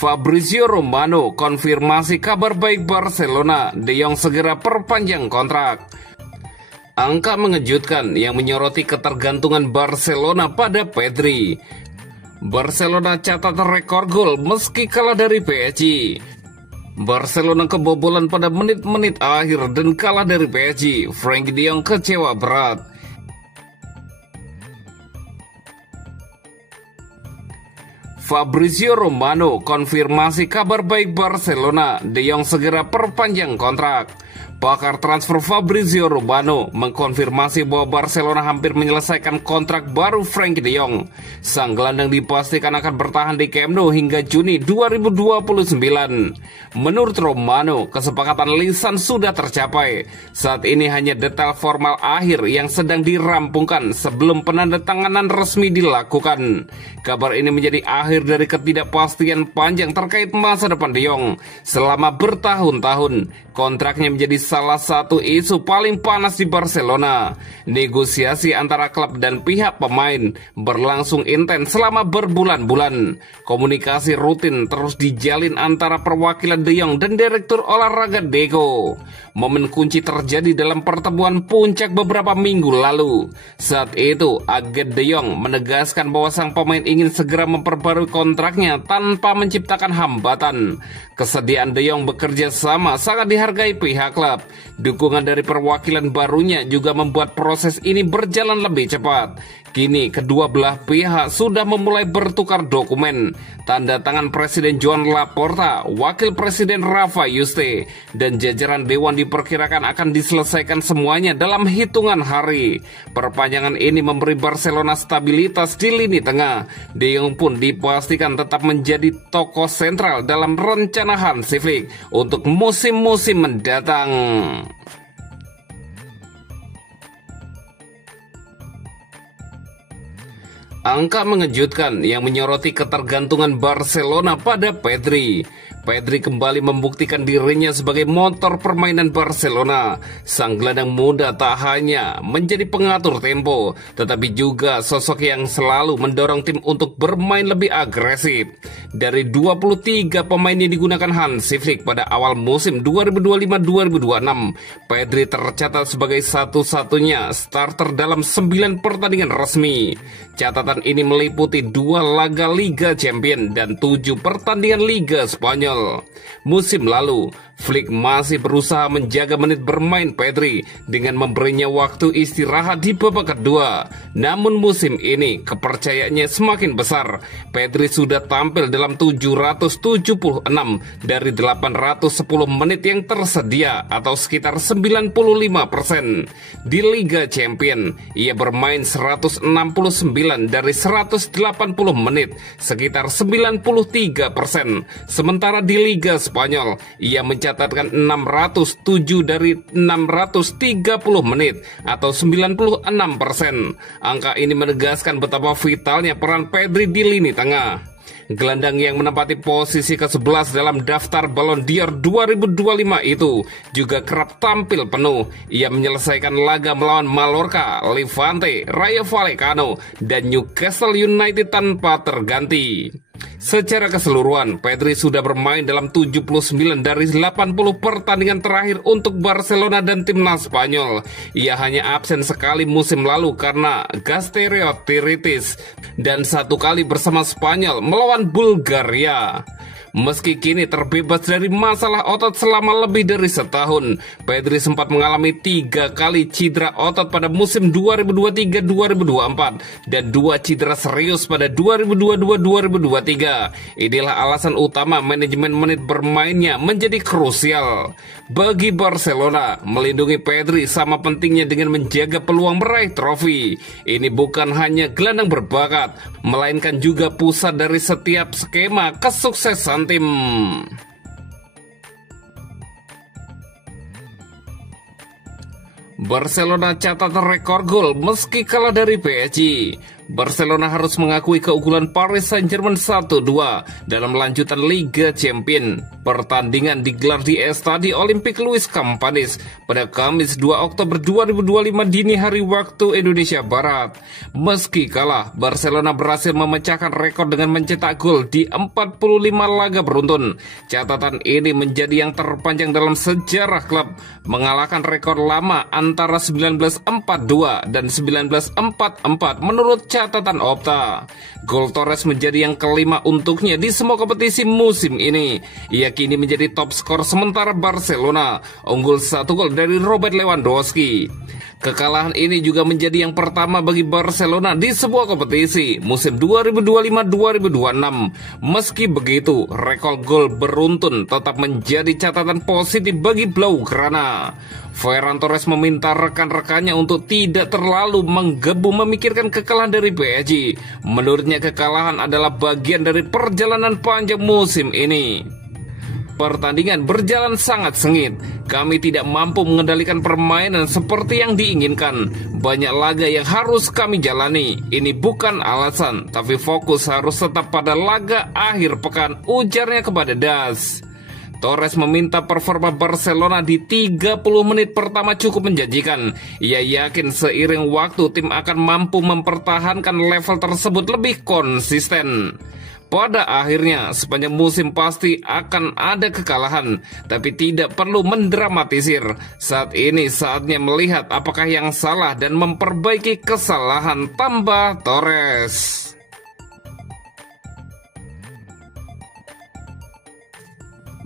Fabrizio Romano konfirmasi kabar baik Barcelona, De Jong segera perpanjang kontrak. Angka mengejutkan yang menyoroti ketergantungan Barcelona pada Pedri. Barcelona catat rekor gol meski kalah dari PSG. Barcelona kebobolan pada menit-menit akhir dan kalah dari PSG. Frenkie De Jong kecewa berat. Fabrizio Romano konfirmasi kabar baik Barcelona, De Jong segera perpanjang kontrak. Pakar transfer Fabrizio Romano mengkonfirmasi bahwa Barcelona hampir menyelesaikan kontrak baru Frenkie De Jong. Sang gelandang dipastikan akan bertahan di Camp Nou hingga Juni 2029. Menurut Romano, kesepakatan lisan sudah tercapai. Saat ini hanya detail formal akhir yang sedang dirampungkan sebelum penandatanganan resmi dilakukan. Kabar ini menjadi akhir dari ketidakpastian panjang terkait masa depan De Jong. Selama bertahun-tahun, kontraknya menjadi salah satu isu paling panas di Barcelona. Negosiasi antara klub dan pihak pemain berlangsung intens selama berbulan-bulan. Komunikasi rutin terus dijalin antara perwakilan De Jong dan direktur olahraga Deco. Momen kunci terjadi dalam pertemuan puncak beberapa minggu lalu. Saat itu, agen De Jong menegaskan bahwa sang pemain ingin segera memperbarui kontraknya tanpa menciptakan hambatan. Kesediaan De Jong bekerja sama sangat dihargai pihak klub. Dukungan dari perwakilan barunya juga membuat proses ini berjalan lebih cepat. Kini kedua belah pihak sudah memulai bertukar dokumen. Tanda tangan Presiden Joan Laporta, Wakil Presiden Rafa Yuste, dan jajaran Dewan diperkirakan akan diselesaikan semuanya dalam hitungan hari. Perpanjangan ini memberi Barcelona stabilitas di lini tengah. De Jong pun dipastikan tetap menjadi tokoh sentral dalam rencana Hansi Flick untuk musim-musim mendatang. Angka mengejutkan yang menyoroti ketergantungan Barcelona pada Pedri. Pedri kembali membuktikan dirinya sebagai motor permainan Barcelona. Sang gelandang muda tak hanya menjadi pengatur tempo, tetapi juga sosok yang selalu mendorong tim untuk bermain lebih agresif. Dari 23 pemain yang digunakan Hansi Flick pada awal musim 2025-2026, Pedri tercatat sebagai satu-satunya starter dalam 9 pertandingan resmi. Catatan ini meliputi 2 laga Liga Champions dan 7 pertandingan Liga Spanyol. Musim lalu, Flick masih berusaha menjaga menit bermain Pedri dengan memberinya waktu istirahat di babak kedua. Namun musim ini kepercayaannya semakin besar. Pedri sudah tampil dalam 776 dari 810 menit yang tersedia atau sekitar 95%. Di Liga Champions, ia bermain 169 dari 180 menit, sekitar 93%. Sementara di Liga Spanyol, ia mencatatkan 607 dari 630 menit atau 96%. Angka ini menegaskan betapa vitalnya peran Pedri di lini tengah. Gelandang yang menempati posisi ke-11 dalam daftar Ballon d'Or 2025 itu juga kerap tampil penuh. Ia menyelesaikan laga melawan Mallorca, Levante, Rayo Vallecano, dan Newcastle United tanpa terganti. Secara keseluruhan, Pedri sudah bermain dalam 79 dari 80 pertandingan terakhir untuk Barcelona dan timnas Spanyol. Ia hanya absen sekali musim lalu karena gastroenteritis dan 1 kali bersama Spanyol melawan Bulgaria. Meski kini terbebas dari masalah otot selama lebih dari setahun, Pedri sempat mengalami 3 kali cedera otot pada musim 2023-2024 dan 2 cedera serius pada 2022-2023. Inilah alasan utama manajemen menit bermainnya menjadi krusial. Bagi Barcelona, melindungi Pedri sama pentingnya dengan menjaga peluang meraih trofi. Ini bukan hanya gelandang berbakat, melainkan juga pusat dari setiap skema kesuksesan tim. Barcelona catat rekor gol meski kalah dari PSG. Barcelona harus mengakui keunggulan Paris Saint-Germain 1-2 dalam lanjutan Liga Champions. Pertandingan digelar di Estadi Olimpik Luis Campanis pada Kamis 2 Oktober 2025 dini hari waktu Indonesia Barat. Meski kalah, Barcelona berhasil memecahkan rekor dengan mencetak gol di 45 laga beruntun. Catatan ini menjadi yang terpanjang dalam sejarah klub, mengalahkan rekor lama antara 1942 dan 1944 menurut catatan Opta. Gol Torres menjadi yang kelima untuknya di semua kompetisi musim ini. Ia kini menjadi top skor sementara Barcelona, unggul 1 gol dari Robert Lewandowski. Kekalahan ini juga menjadi yang pertama bagi Barcelona di sebuah kompetisi musim 2025-2026. Meski begitu, rekor gol beruntun tetap menjadi catatan positif bagi Blaugrana. Ferran Torres meminta rekan-rekannya untuk tidak terlalu menggebu memikirkan kekalahan dari PSG. Menurutnya kekalahan adalah bagian dari perjalanan panjang musim ini. Pertandingan berjalan sangat sengit. Kami tidak mampu mengendalikan permainan seperti yang diinginkan. Banyak laga yang harus kami jalani. Ini bukan alasan, tapi fokus harus tetap pada laga akhir pekan, ujarnya kepada DAS. Torres meminta performa Barcelona di 30 menit pertama cukup menjanjikan. Ia yakin seiring waktu tim akan mampu mempertahankan level tersebut lebih konsisten. Pada akhirnya, sepanjang musim pasti akan ada kekalahan, tapi tidak perlu mendramatisir. Saat ini saatnya melihat apakah yang salah dan memperbaiki kesalahan, tambah Torres.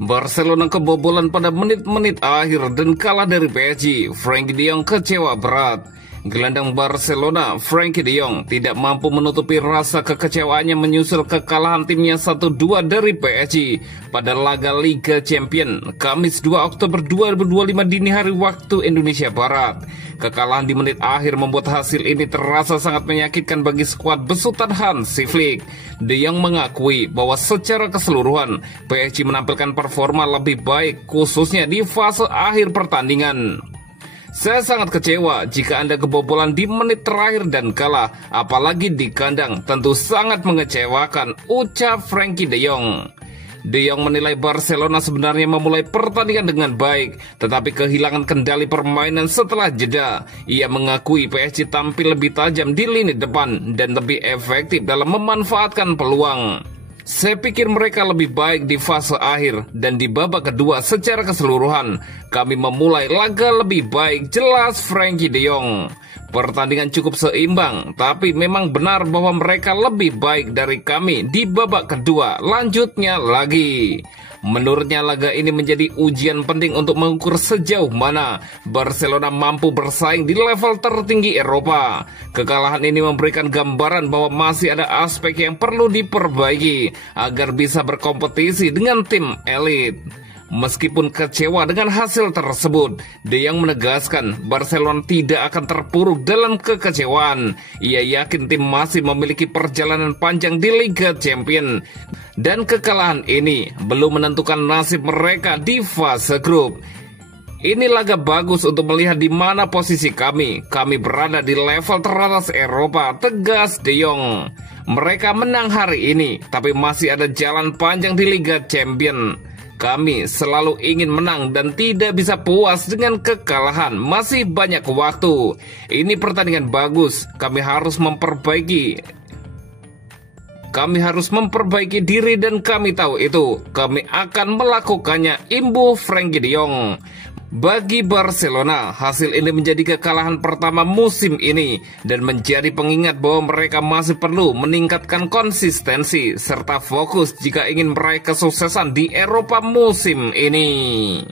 Barcelona kebobolan pada menit-menit akhir dan kalah dari PSG. Frenkie de Jong kecewa berat. Gelandang Barcelona, Frenkie de Jong, tidak mampu menutupi rasa kekecewaannya menyusul kekalahan timnya 1-2 dari PSG pada laga Liga Champions Kamis 2 Oktober 2025 dini hari waktu Indonesia Barat. Kekalahan di menit akhir membuat hasil ini terasa sangat menyakitkan bagi skuad besutan Hansi Flick. De Jong mengakui bahwa secara keseluruhan PSG menampilkan performa lebih baik, khususnya di fase akhir pertandingan. Saya sangat kecewa jika Anda kebobolan di menit terakhir dan kalah, apalagi di kandang, tentu sangat mengecewakan, ucap Frenkie de Jong. De Jong menilai Barcelona sebenarnya memulai pertandingan dengan baik, tetapi kehilangan kendali permainan setelah jeda. Ia mengakui PSG tampil lebih tajam di lini depan dan lebih efektif dalam memanfaatkan peluang. Saya pikir mereka lebih baik di fase akhir dan di babak kedua secara keseluruhan. Kami memulai laga lebih baik, jelas Frenkie de Jong. Pertandingan cukup seimbang, tapi memang benar bahwa mereka lebih baik dari kami di babak kedua, lanjutnya lagi. Menurutnya laga ini menjadi ujian penting untuk mengukur sejauh mana Barcelona mampu bersaing di level tertinggi Eropa. Kekalahan ini memberikan gambaran bahwa masih ada aspek yang perlu diperbaiki agar bisa berkompetisi dengan tim elit. Meskipun kecewa dengan hasil tersebut, De Jong menegaskan Barcelona tidak akan terpuruk dalam kekecewaan. Ia yakin tim masih memiliki perjalanan panjang di Liga Champions. Dan kekalahan ini belum menentukan nasib mereka di fase grup. Ini laga bagus untuk melihat di mana posisi kami. Kami berada di level teratas Eropa, tegas De Jong. Mereka menang hari ini, tapi masih ada jalan panjang di Liga Champions. Kami selalu ingin menang dan tidak bisa puas dengan kekalahan. Masih banyak waktu. Ini pertandingan bagus. Kami harus memperbaiki diri dan kami tahu itu. Kami akan melakukannya, imbuh Frenkie de Jong. Bagi Barcelona, hasil ini menjadi kekalahan pertama musim ini dan menjadi pengingat bahwa mereka masih perlu meningkatkan konsistensi serta fokus jika ingin meraih kesuksesan di Eropa musim ini.